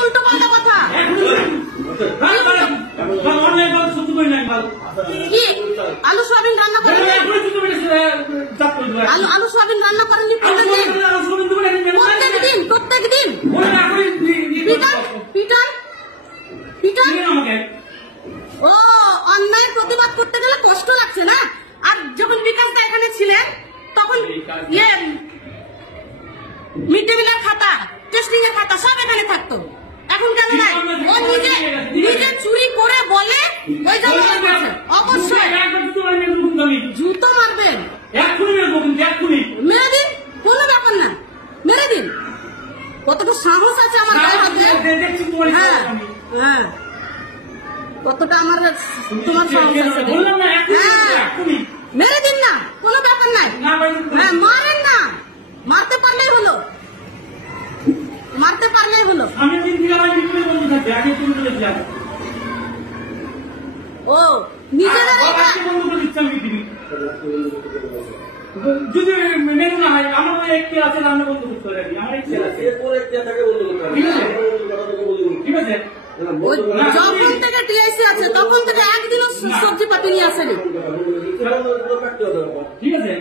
উল্টো পাল্টা কথা আলু সোয়াবিন রান্না করেন আলু সোয়াবিন রান্না করেননি প্রত্যেক দিন পিটান ও অন্যায়ের প্রতিবাদ করতে গেলে কষ্ট লাগছে না। আর যখন বিকাশ দা এখানে ছিলেন তখন মিড ডে মিলের খাতা টেস্টিং এর খাতা সব এখানে থাকতো, এখন কেন নাই? ও নিজে চুরি করে বলে ওই জন্য অবশ্যই জুতো মারবেন, মেরে দিন, কোনো ব্যাপার না, মেরে দিন। কতটা সাহস আছে আমার গায়ে হাতে? হ্যাঁ হ্যাঁ, কতটা আমার তোমার সাহস আছে? মেরে দিন না, কোনো ব্যাপার নাই। হ্যাঁ মারেন না, মারতে পারলেই হলো, মারতে পারলেই হলো। ও নিজেরা যদি মেনে না হয় আমার ওই একটি আছে রান্না বন্ধ করতে হবে, আমার একটি আছে ঠিক আছে। যখন থেকে টিআইসি আছে তখন থেকে একদিনও সবজি পাতি নিয়ে আসেনি, ঠিক আছে।